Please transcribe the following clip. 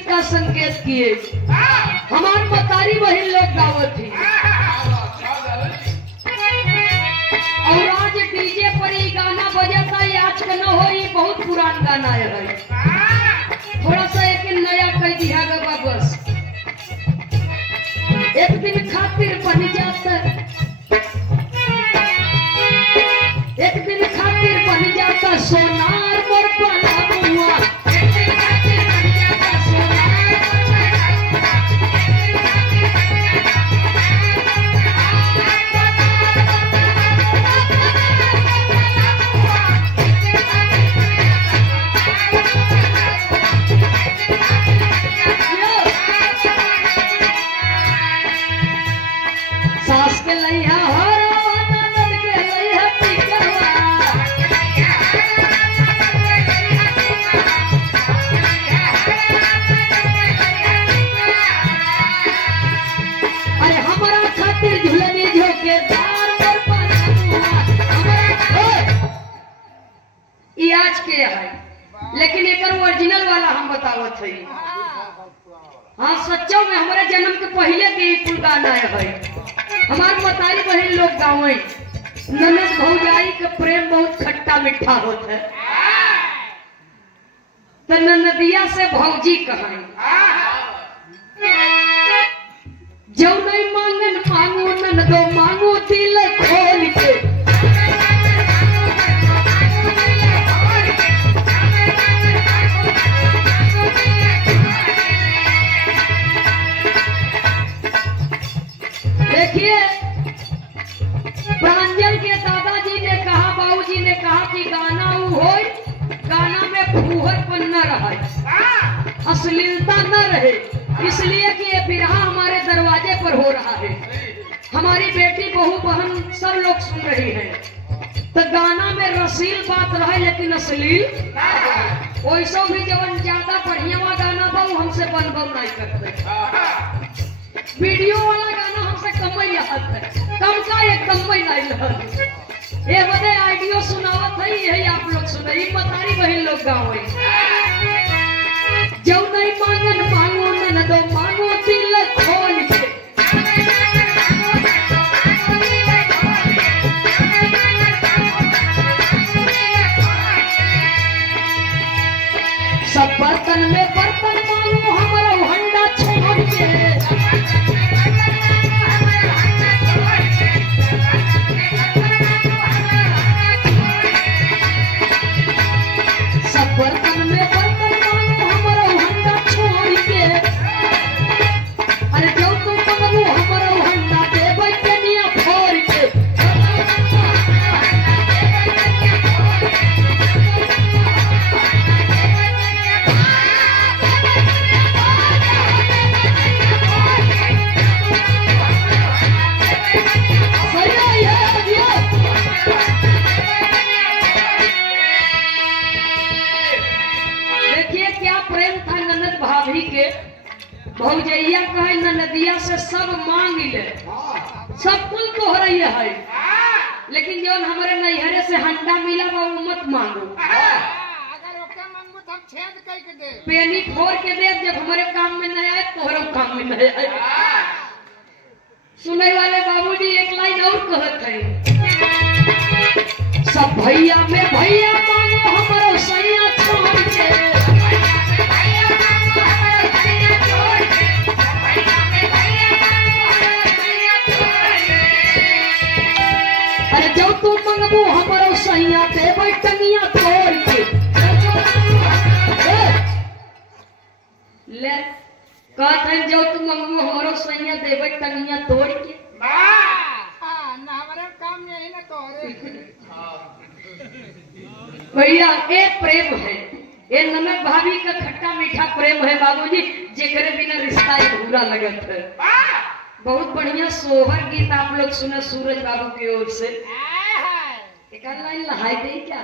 गीत का संकेत किए। हमारे मतारी बहन लोग गावत थी और आज डीजे पर ही गाना बजाता है। आज का न हो, ये बहुत पुरान गाना है। थोड़ा सा एक नया कह दिया गया बस। एक दिन खातिर बन जाता, एक दिन खातिर बन जाता सोनार मोर पाला बुआ। एक दिन खातिर बन जाता सोनार सास के लैया आज के है, लेकिन एक ओरिजिनल वाला हम बतावत है। हाँ सच्चो में हमारे जन्म के पहले के कुल गाना है। हमारे मतारी बहन लोग गावे ननद भौजाई के प्रेम बहुत खट्टा मीठा होता है। तो ननदिया से भौजी कहें जो नहीं मांगन मांगू ननदो मांगू दिल खोल के। देखिए प्रांजल के दादाजी ने कहा, बाबूजी ने कहा कि गाना हो, गाना में फूहरपन न रहे, अश्लीलता न रहे, इसलिए कि ये बिरहा हमारे दरवाजे पर हो रहा है। हमारी बेटी बहू बहन सब लोग सुन रही है, तो गाना में रसील बात रहे लेकिन अश्लील। वैसा भी जब ज्यादा बढ़िया गाना था वो हमसे बनबम नहीं करते। वीडियो वाला गाना हमसे कम ही है, कम का एक कम ही नहीं है। ये बदे आइडियो सुनावत है, यही आप लोग सुने। मतारी बहन लोग गाँव जो नहीं मांगन मांगो ननदो मांगो दिल खोल के। सब बर्तन में बर्तन मांगो हमारा हंडा छोड़ के। बर्तन में बर्तन मांगो हमारा हंडा छोड़ के। अरे जो तुम मांगो हमारा हंडा दे बैठनिया फोड़ के। भौजैया कहे नदिया से सब मांग ले, सब कुल तो हो रही है, लेकिन जो हमारे नैहरे से हंडा मिला वो मत मांगो। अगर ओके मांगो तो हम छेद करके दे, पेनी फोड़ के दे। जब हमारे काम में नहीं आए तो हमारे काम में नहीं आए। सुनने वाले बाबूजी एक लाइन और कहते हैं, सब भैया में भैया मांगो हमारो सैया छोड़ के। अरे जो तू मंगबू हमारो सैया दे बैठनिया तोड़ के। ले कहते हैं जो तू मंगबू हमारो सैया दे बैठनिया तोड़ के। ना हमारे काम में ही ना तोड़े। भैया एक प्रेम है, ये ननद भाभी का खट्टा मीठा प्रेम है बाबूजी, जेकरे बिना रिश्ता अधूरा लगत है। बहुत बढ़िया सोहर गीत आप लोग सुने सूरज बाबू की ओर से। एक लाइन लहाई दे क्या?